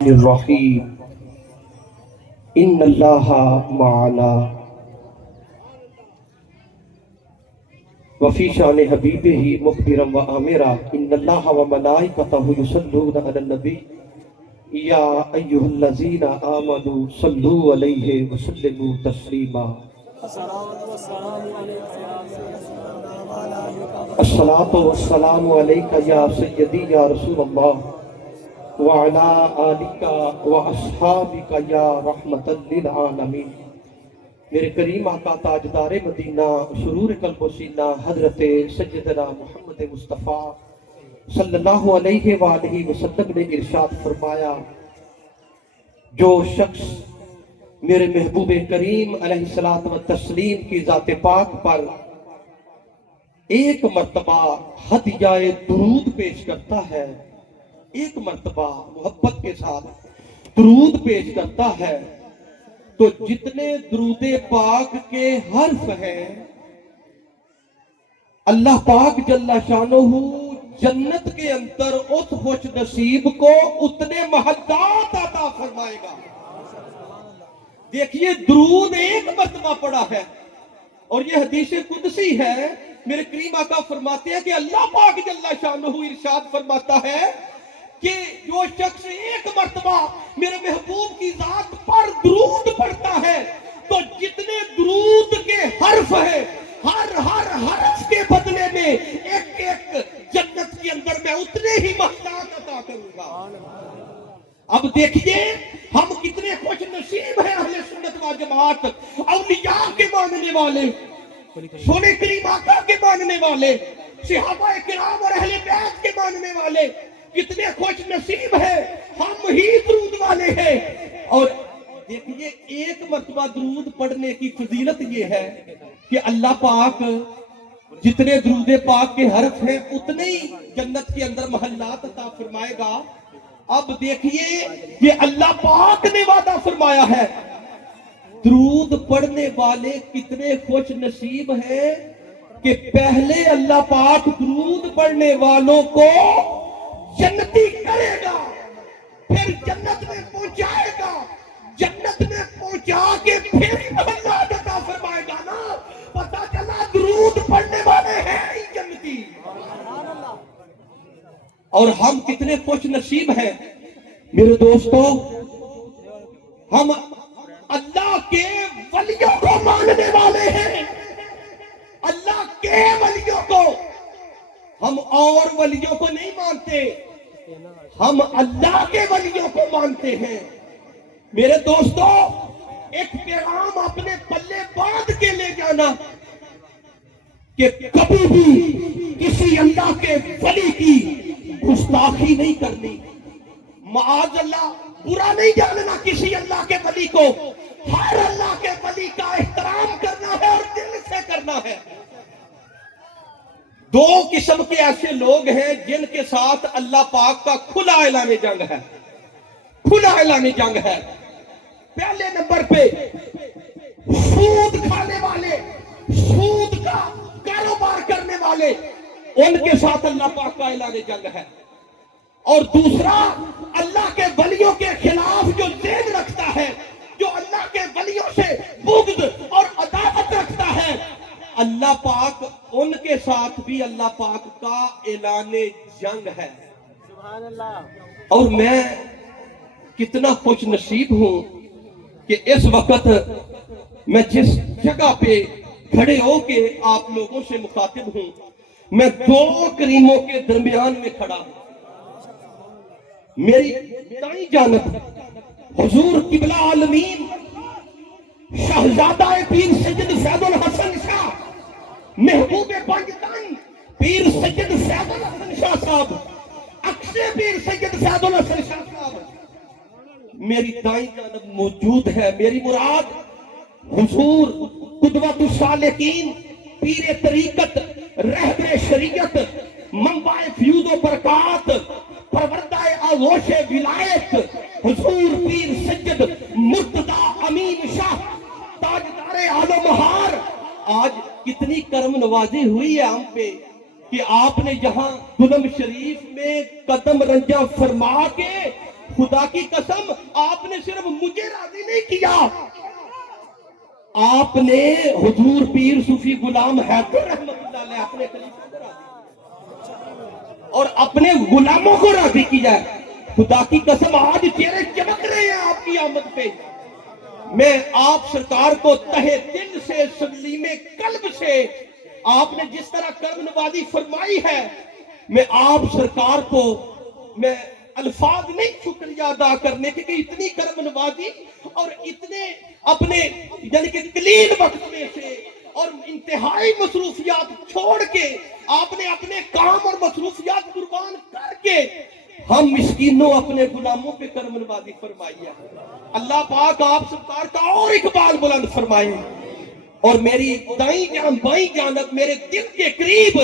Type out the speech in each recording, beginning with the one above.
الرحیم ان اللہ معنا وفی شان حبیبہ مخبرا و آمرا ان اللہ و ملائکتہ یصلون علی النبی یا ایھا الذین آمنوا صلوا علیہ وسلموا تسلیما الصلاۃ والسلام علیک یا سیدی یا رسول اللہ وعلا آلکا واصحابکا یا رحمتا للعالمین۔ میرے کریم آقا تاجدار مدینہ سرور قلب و سینہ حضرت سیدنا محمد مصطفیٰ صلی اللہ علیہ وآلہ وسلم نے ارشاد فرمایا، جو شخص میرے محبوب کریم علیہ الصلوۃ والتسلیم کی ذات پاک پر ایک مرتبہ ہدیہ درود پیش کرتا ہے، ایک مرتبہ محبت کے ساتھ درود پیش کرتا ہے، تو جتنے درود پاک کے حرف ہیں اللہ پاک جل شانہ جنت کے اندر اس خوش نصیب کو اتنے محلات عطا فرمائے گا۔ دیکھیے درود ایک مرتبہ پڑا ہے اور یہ حدیث قدسی ہے۔ میرے کریم آقا فرماتے ہیں کہ اللہ پاک جل شانہ ارشاد فرماتا ہے کہ جو شخص ایک مرتبہ میرے محبوب کی ذات پر درود پڑھتا ہے تو جتنے درود کے حرف ہیں ہر حرف کے بدلے میں ایک ایک جنت کے اندر میں اتنے ہی محلات عطا کروں گا۔ اب دیکھیے ہم کتنے خوش نصیب ہیں، اہل سنت و جماعت، اولیاء کے ماننے والے، سونے کریم آقا کے ماننے والے، صحابہ کرام اور اہل بیت کے ماننے والے، کتنے خوش نصیب ہیں، ہم ہی درود والے ہیں۔ اور دیکھیے ایک مرتبہ درود پڑھنے کی فضیلت یہ ہے کہ اللہ پاک جتنے درود پاک کے حرف ہیں اتنے ہی جنت کے اندر محلات عطا فرمائے گا۔ اب دیکھیے یہ اللہ پاک نے وعدہ فرمایا ہے، درود پڑھنے والے کتنے خوش نصیب ہیں کہ پہلے اللہ پاک درود پڑھنے والوں کو جنتی کرے گا، پھر جنت میں پہنچائے گا، جنت میں پہنچا کے پھر ہی محلات عطا فرمائے گا نا۔ پتہ چلا درود پڑھنے والے ہیں ہی جنتی۔ اور ہم کتنے خوش نصیب ہیں میرے دوستو، ہم اللہ کے ولیوں کو ماننے والے ہیں، اللہ کے ولیوں کو۔ ہم اور ولیوں کو نہیں مانتے، ہم اللہ کے ولیوں کو مانتے ہیں۔ میرے دوستو ایک پیغام اپنے پلے باندھ کے لے جانا کہ کبھی بھی کسی اللہ کے ولی کی گستاخی نہیں کرنی، معاذ اللہ برا نہیں جاننا کسی اللہ کے ولی کو، ہر اللہ کے ولی کا احترام کرنا ہے اور دل سے کرنا ہے۔ دو قسم کے ایسے لوگ ہیں جن کے ساتھ اللہ پاک کا کھلا اعلان جنگ ہے، کھلا اعلان جنگ ہے۔ پہلے نمبر پہ سود کھانے والے، سود کا کاروبار کرنے والے، ان کے ساتھ اللہ پاک کا اعلان جنگ ہے۔ اور دوسرا اللہ کے ولیوں کے خلاف جو ذہن رکھتا ہے، جو اللہ کے ولیوں سے بغض اور عداوت رکھتا ہے، اللہ پاک ان کے ساتھ بھی اللہ پاک کا اعلان جنگ ہے۔ سبحان اللہ۔ اور میں کتنا خوش نصیب ہوں کہ اس وقت میں جس جگہ پہ کھڑے ہو کے آپ لوگوں سے مخاطب ہوں، میں دو کریموں کے درمیان میں کھڑا ہوں۔ میری دائیں جانب حضور قبلہ عالمین شہزادہ پیر سید فیض الحسن شاہ، محبوب پاکستان پیر سید فیض الحسن شاہ صاحب، اکثر پیر سید فیض الحسن شاہ صاحب میری دائیں جانب موجود ہے۔ میری مراد حضور قدوۃ الصالحین، پیر طریقت، رہبر شریعت، منبع فیوز و برکات، پروردہ آغوش ولایت، حضور پیر سید مرتضی امین شاہ تاجدار آل و بہار۔ آج کتنی کرم نوازی ہوئی ہے ہم پہ کہ آپ نے یہاں دلم شریف میں قدم رنجہ فرما کے خدا کی قسم آپ نے صرف مجھے راضی نہیں کیا، آپ نے حضور پیر صوفی غلام حیدر رحمت اللہ علیہ اپنے خلیفہ کو راضی اور اپنے غلاموں کو راضی کیا ہے۔ خدا کی قسم آج چہرے چمک رہے ہیں آپ کی آمد پہ۔ میں آپ سرکار کو تہہ دل سے، سلیم قلب سے، آپ نے جس طرح کرم نوازی فرمائی ہے، میں آپ سرکار کو میں الفاظ نہیں شکریہ ادا کرنے کے کہ اتنی کرم نوازی اور اتنے اپنے یعنی کہ قلیل وقت میں سے اور انتہائی مصروفیات چھوڑ کے آپ نے اپنے کام اور مصروفیات قربان کر کے ہم مسکینوں اپنے غلاموں پہ کرم نوازی فرمائی ہے۔ اللہ پاک آپ سرکار کا اور اقبال بلند فرمائے، اور میری دائیں جانب بائیں جانب میرے دل کے قریب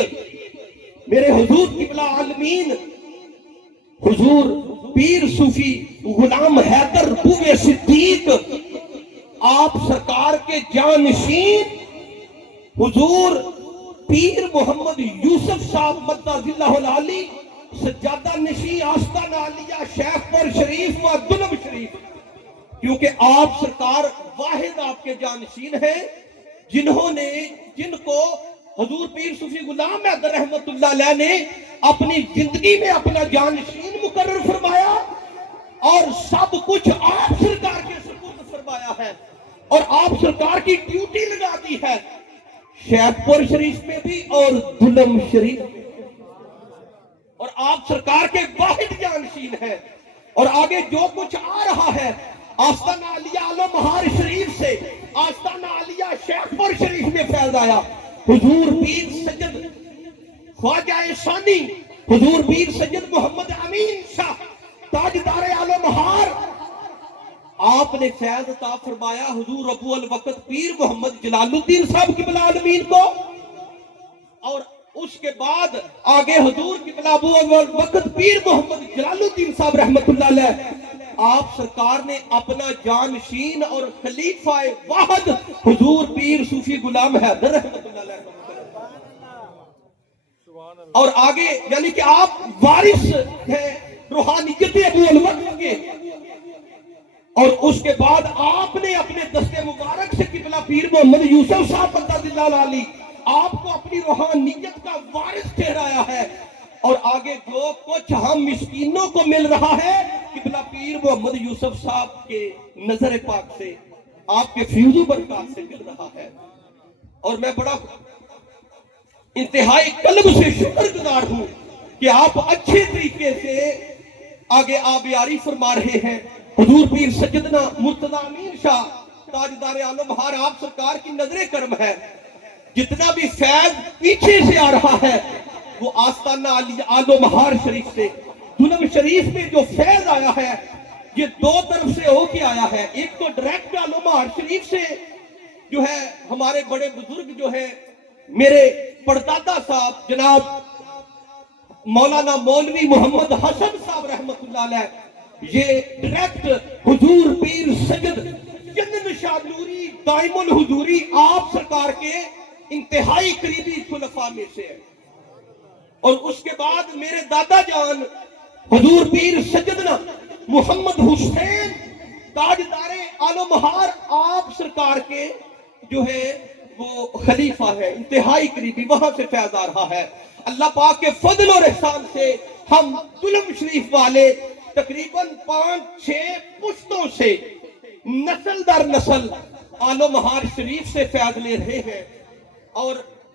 میرے حضور قبلہ عالمین حضور پیر صوفی غلام حیدر بوئے صدیق آپ سرکار کے جانشین حضور پیر محمد یوسف صاحب مدد اللہ العالی سجادہ نشین آستانہ عالیہ شیخ پور شریف و دلم شریف، کیونکہ آپ سرکار واحد آپ کے جانشین ہیں جن کو حضور پیر صوفی غلام حیدر رحمت اللہ علیہ نے اپنی زندگی میں اپنا جانشین مقرر فرمایا اور سب کچھ آپ سرکار کے سپرد فرمایا ہے، اور آپ سرکار کی ڈیوٹی لگا دی ہے شیخ پور شریف میں بھی اور دلم شریف میں، اور آپ سرکار کے واحد جانشین ہیں۔ اور آگے جو کچھ آ رہا ہے آستانہ عالیہ عالم مہار شریف سے آستانہ عالیہ شیخ پور شریف میں فیض آیا، حضور پیر سید خواجہ ثانی حضور پیر سید محمد امین شاہ تاجدار عالم مہار آپ نے فیض عطا فرمایا حضور ابو الوقت پیر محمد جلال الدین صاحب قبلہ عالمین کو، اور اس کے بعد آگے حضور قبلہ ابو الوقت پیر محمد جلال الدین صاحب رحمت اللہ علیہ آپ سرکار نے اپنا جانشین اور خلیفہ واحد حضور پیر صوفی غلام حیدر رحمت اللہ علیہ اور آگے یعنی کہ آپ وارث ہیں روحانیت ابو الوقت کے، اور اس کے بعد آپ نے اپنے دستے مبارک سے قبلہ پیر محمد یوسف صاحب مدد اللہ علی آپ کو اپنی روحانیت کا وارث ٹھہرایا ہے، اور آگے جو کچھ ہم مسکینوں کو مل رہا ہے قبلہ پیر محمد یوسف صاحب کے نظر پاک سے آپ کے فیض و برکات سے مل رہا ہے، اور میں بڑا انتہائی قلب سے شکر گزار ہوں کہ آپ اچھے طریقے سے آگے آبیاری فرما رہے ہیں۔ حضور پیر سیدنا مرتضی امین شاہ تاجدار عالم بہار آپ سرکار کی نظر کرم ہے، جتنا بھی فیض پیچھے سے آ رہا ہے وہ آستانہ عالم بہار شریف سے دلم شریف میں جو فیض آیا ہے یہ دو طرف سے ہو کے آیا ہے، ایک تو ڈائریکٹ عالم بہار شریف سے جو ہے ہمارے بڑے بزرگ جو ہے میرے پردادا صاحب جناب مولانا مولوی محمد حسن صاحب رحمت اللہ علیہ یہ ڈائریکٹ حضور پیر سید چند شاہ نوری دائم الحضوری آپ سرکار کے انتہائی قریبی خلفاء میں سے ہے، اور اس کے بعد میرے دادا جان حضور پیر سیدنا محمد حسین تاجدار عالم بہار آپ سرکار کے جو ہے وہ خلیفہ ہے، انتہائی قریبی، وہاں سے فیض آ رہا ہے۔ اللہ پاک کے فضل اور احسان سے ہم دلم شریف والے تقریباً 5-6 پشتوں سے نسل در نسل عالم بہار شریف سے فیض لے رہے ہیں، اور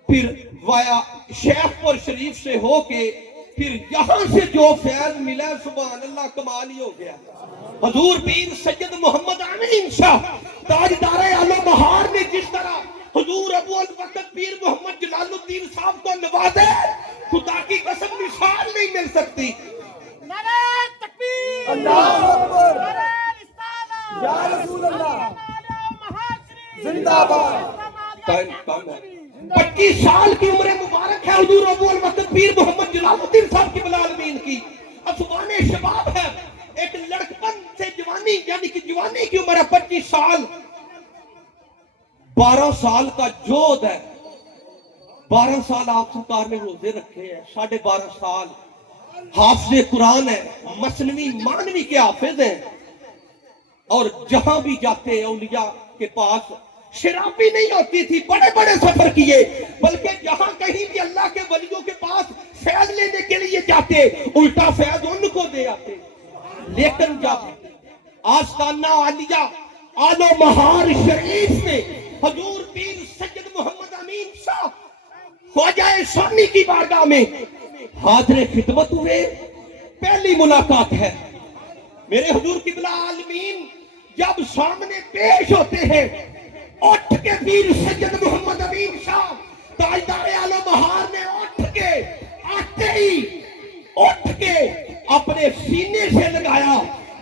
پھر وایا شیخ پور شریف سے ہو کے پھر یہاں سے جو فیض ملا سبحان اللہ کمال ہی ہو گیا۔ حضور پیر سید محمد امین شاہ تاجدار عالم بہار نے جس طرح حضور ابو الوقت پیر محمد جلال الدین صاحب کو نوازے خدا کی قسم مثال نہیں مل سکتی۔ نعرہ تکبیر، اللہ اکبر، نعرہ رسالت، یا رسول اللہ، زندہ باد۔ 25 سال کی عمر مبارک ہے حضور ابو الوقت پیر محمد جلال الدین صاحب کی بلال امین کی، افغان شباب ہے، ایک لڑکپن سے جوانی یعنی کہ جوانی کی عمر ہے 25 سال، 12 سال کا جود ہے، 12 سال آپ سرکار نے روزے رکھے ہیں، 12.5 سال حافظ قرآن ہے, مثنوی معنوی کے حافظ ہیں, اور جہاں بھی جاتے ہیں اولیاء کے پاس شرابی نہیں ہوتی تھی, بڑے بڑے سفر کیے, بلکہ جہاں کہیں بھی اللہ کے ولیوں کے پاس فیض لینے کے لیے جاتے الٹا فیض ان کو دے آتے. لیکن جب آستانہ عالیہ آل و مہار شریف میں حضور پیر سید محمد امین صاحب خواجہ ثانی کی بارگاہ میں حاضر خدمت ہوئے, پہلی ملاقات ہے. میرے حضور قبلہ عالمین جب سامنے پیش ہوتے ہیں, اٹھ کے پیر سید محمد امین صاحب تاجدار آل و بہار نے اٹھ کے آتے ہی اٹھ کے اپنے سینے سے لگایا.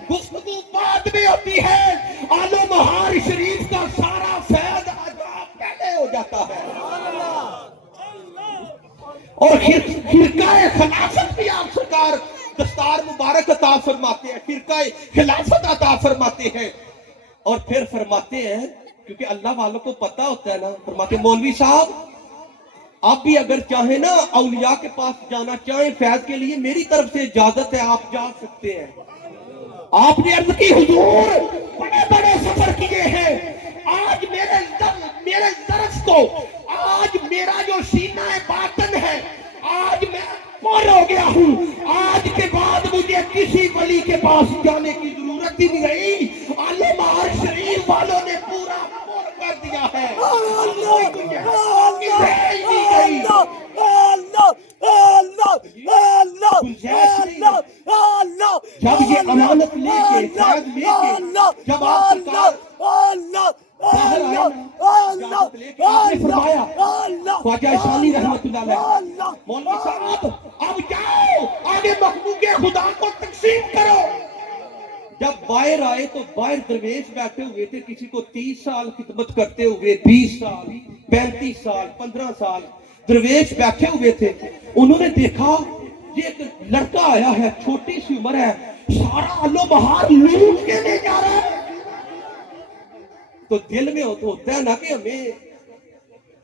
گفتگو بعد میں ہوتی ہے, آل و بہار شریف کا سارا فیض عذاب پہلے ہو جاتا ہے. اور خرقہ خلافت بھی آپ سرکار دستار مبارک عطا فرماتے ہیں, خرقہ خلافت عطا فرماتے ہیں. اور پھر فرماتے ہیں, کیونکہ اللہ والوں کو پتہ ہوتا ہے نا, فرماتے ہیں مولوی صاحب آپ بھی اگر چاہیں نا اولیاء کے پاس جانا چاہیں فیض کے لیے, میری طرف سے اجازت ہے, آپ جا سکتے ہیں. آپ نے عرض کی حضور بڑے بڑے سفر کیے ہیں, آج میرے طرف کو, آج میرا جو سینہ باطن ہے, آج میں پر ہو گیا ہوں, آج کے بعد مجھے کسی ولی کے پاس جانے کی ضرورت ہی نہیں رہی. آل و بہار شریف والوں نے پورا پر کر دیا ہے. جب یہ امانت لے کے فیض لے کے جب آپ سرکار باہر آئے اجازت لے کے آپ نے فرمایا خواجہ ثانی رحمت اللہ علیہ, مولوی صاحب اب جاؤ آگے مخلوق خدا کو تقسیم کرو. جب باہر آئے تو باہر درویش بیٹھے ہوئے تھے, کسی کو 30 سال خدمت کرتے ہوئے, 20 سال 35 سال 15 سال درویش بیٹھے ہوئے تھے. انہوں نے دیکھا یہ ایک لڑکا آیا ہے, چھوٹی سی عمر ہے, سارا آل و بہار لوٹ کے لے جا رہا ہے. تو دل میں ہوتا ہے نا کہ ہمیں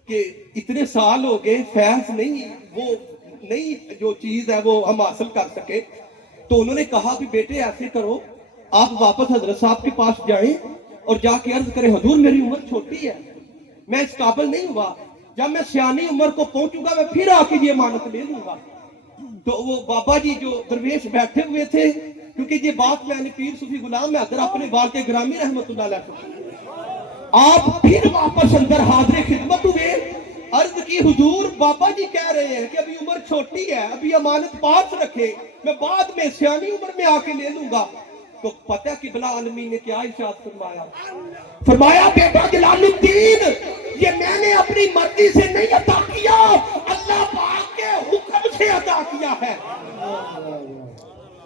کہ اتنے سال ہو گئے فیض نہیں, وہ نہیں جو چیز ہے وہ ہم حاصل کر سکے. تو انہوں نے کہا کہ بیٹے ایسے کرو, آپ واپس حضرت صاحب کے پاس جائیں اور جا کے عرض کریں حضور میری عمر چھوٹی ہے, میں اس قابل نہیں ہوا, جب میں سیانی عمر کو پہنچوں گا میں پھر آ کے یہ امانت لے لوں گا. تو وہ بابا جی جو درویش بیٹھے ہوئے تھے, کیونکہ یہ بات میں نے پیر صوفی غلام حیدر اپنے والد گرامی رحمت اللہ علیہ کو, آپ پھر واپس اندر حاضر خدمت ہوئے, عرض کی حضور بابا جی کہہ رہے ہیں کہ ابھی عمر چھوٹی ہے, ابھی امانت پاس رکھے, میں بعد میں سیانی عمر میں آ کے لے لوں گا. تو پتہ قبلہ عالمین نے کیا ارشاد فرمایا, فرمایا بیٹا جلال الدین یہ میں نے اپنی مرضی سے نہیں عطا کیا, اللہ پاک کے حکم سے عطا کیا ہے,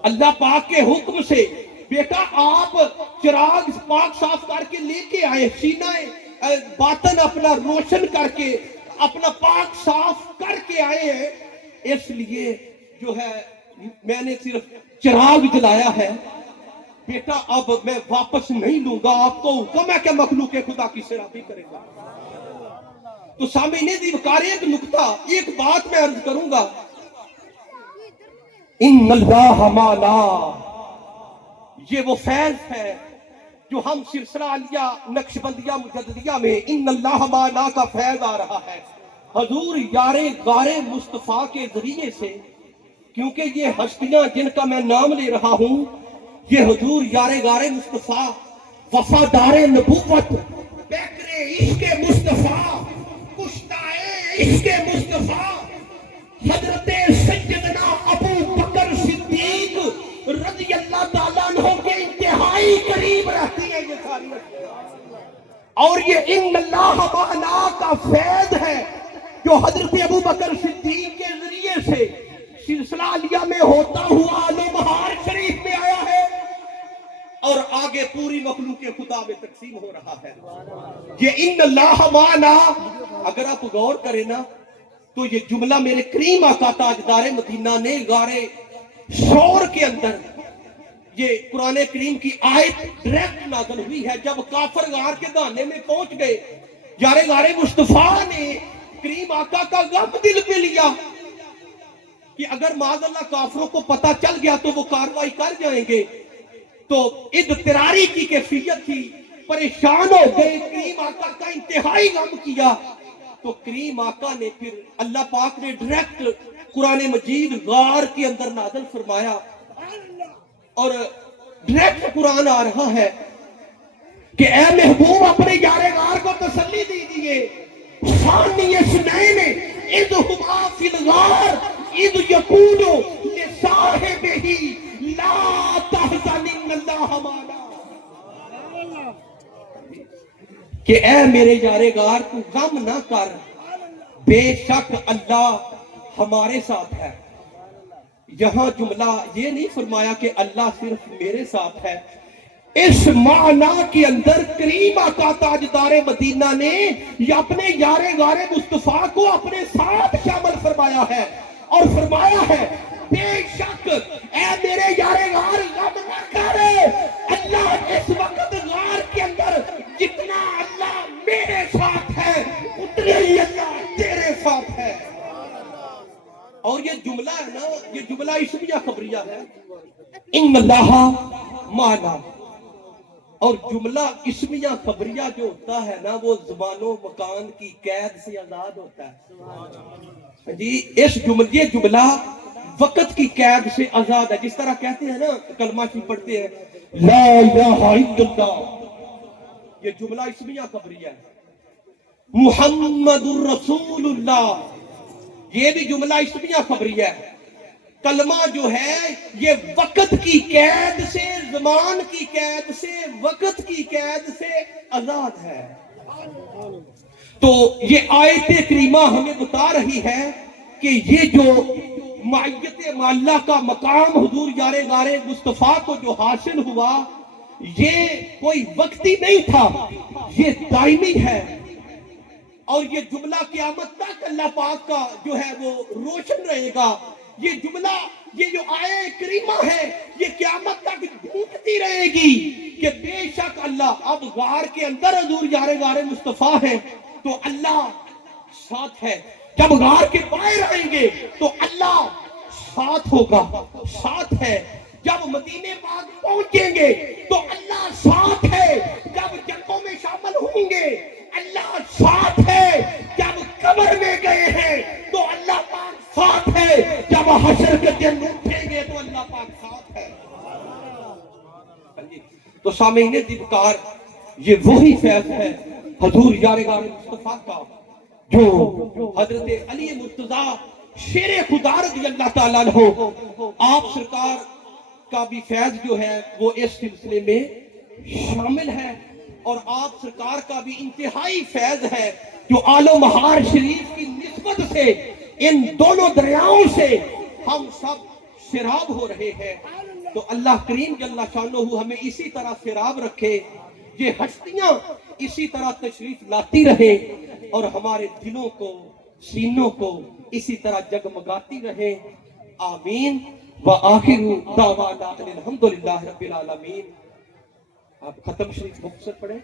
اللہ پاک کے حکم سے. بیٹا آپ چراغ پاک صاف کر کے لے کے آئے, سینہ باطن اپنا روشن کر کے اپنا پاک صاف کر کے آئے ہیں, اس لیے جو ہے میں نے صرف چراغ جلایا ہے. بیٹا اب میں واپس نہیں لوں گا, آپ کو حکم ہے کہ مخلوق خدا کی سرابی کرے گا. تو سامعین وقار ایک نکتہ, ایک بات میں عرض کروں گا, ان اللہ مانا, یہ وہ فیض ہے جو ہم سلسلہ عالیہ نقشبندیہ مجددیہ میں ان اللہ مانا کا فیض آ رہا ہے. حضور یار غار مصطفیٰ کے ذریعے سے, کیونکہ یہ ہستیاں جن کا میں نام لے رہا ہوں یہ حضور یار غار مصطفیٰ, وفادار نبوت, پیکر عشق مصطفیٰ, کشتائے عشق مصطفیٰ, حضرت سیدنا ابو بکر صدیق رضی اللہ تعالیٰ عنہ کے انتہائی قریب رہتی ہیں یہ ساری. اور یہ ان اللہ معنا کا فیض ہے جو حضرت ابو بکر صدیق کے ذریعے سے سلسلہ عالیہ میں ہوتا ہوا آل و بہار شریف میں آیا ہے اور آگے پوری مخلوق خدا میں تقسیم ہو رہا ہے. یہ ان اللہ معنا اگر آپ غور کریں نا تو یہ جملہ میرے کریم آقا تاجدار مدینہ نے غار شور کے اندر, یہ قرآن کریم کی آیت ڈائریکٹ نازل ہوئی ہے. جب کافر غار کے دانے میں پہنچ گئے, یار غار مصطفیٰ نے کریم آقا کا غم دل پہ لیا, کہ اگر معاذ اللہ کافروں کو پتہ چل گیا تو وہ کارروائی کر جائیں گے. تو اضطراری کی کیفیت تھی, پریشان ہو گئے, کریم آقا کا انتہائی غم کیا. تو کریم آقا نے پھر اللہ پاک نے ڈائریکٹ قرآن مجید غار کے اندر نازل فرمایا, اور ڈائریکٹ قرآن آ رہا ہے کہ اے محبوب اپنے یار غار کو تسلی دیجئے. ثانی اثنین اذ ہما فی الغار اذ یقول لصاحبہ لا تحزن ان اللہ معنا. کہ اے میرے یار غار تو غم نہ کر, بے شک اللہ ہمارے ساتھ ہے. یہاں جملہ یہ نہیں فرمایا کہ اللہ صرف میرے ساتھ ہے, اس معنی کے اندر کریم آقا تاجدار مدینہ نے اپنے یار غار مصطفیٰ کو اپنے ساتھ شامل فرمایا ہے, اور فرمایا ہے بے شک اے میرے یار غار غم نہ کر, اللہ اس وقت غار کے اندر جتنا اللہ میرے ساتھ ہے اتنے ہی اللہ تیرے ساتھ ہے. اور یہ جملہ ہے نا, یہ جملہ اسمیہ خبریہ ہے, ان اللہ معنا. اور جملہ اسمیہ خبریہ جو ہوتا ہے نا وہ زمان و مکان کی قید سے آزاد ہوتا ہے جی. اس یہ جملہ وقت کی قید سے آزاد ہے. جس طرح کہتے ہیں نا کلمہ شریف پڑھتے ہیں لا الہ الا اللہ, یہ جملہ اسمیہ خبریہ ہے. محمد الرسول اللہ, یہ بھی جملہ اسمیہ خبریہ ہے. کلمہ جو ہے یہ وقت کی قید سے, زمان کی قید سے, وقت کی قید سے آزاد ہے. تو یہ آیت کریمہ ہمیں بتا رہی ہے کہ یہ جو معیت معلّہ کا مقام حضور یار غار مصطفیٰ کو جو حاصل ہوا, یہ کوئی وقتی نہیں تھا, یہ دائمی ہے. اور یہ جملہ قیامت تک اللہ پاک کا جو ہے وہ روشن رہے گا. یہ جملہ, یہ جو آیت کریمہ ہے یہ قیامت تک گونجتی رہے گی کہ بے شک اللہ اب غار کے اندر حضور یار غار مصطفیٰ ہے تو اللہ ساتھ ہے. جب غار کے باہر آئیں گے تو اللہ ساتھ ہوگا, ساتھ ہے. جب مدینے پاک پہنچیں گے تو اللہ ساتھ ہے. جب جنگوں میں شامل ہوں گے اللہ ساتھ ہے. جب قبر میں گئے ہیں تو اللہ پاک ساتھ ہے. جب حشر کے دن اٹھیں گے تو اللہ پاک ساتھ ہے. تو سامعین دیدکار, یہ وہی فیض ہے حضور یار غار مصطفیٰ کا جو حضرت علی مرتضیٰ شیر خدا رضی اللہ تعالیٰ عنہ, آپ سرکار کا بھی فیض جو ہے وہ اس سلسلے میں شامل ہے. اور آپ سرکار کا بھی انتہائی فیض ہے جو آل و مہار شریف کی نسبت سے ان دونوں دریاؤں سے ہم سب سیراب ہو رہے ہیں. تو اللہ کریم جل شانہ ہمیں اسی طرح سیراب رکھے, یہ ہستیاں اسی طرح تشریف لاتی رہے اور ہمارے دلوں کو, سینوں کو اسی طرح جگمگاتی رہے. آمین. وآخر دعوانا ان الحمدللہ رب العالمین. آپ ختم شریف مختصر پڑھیں.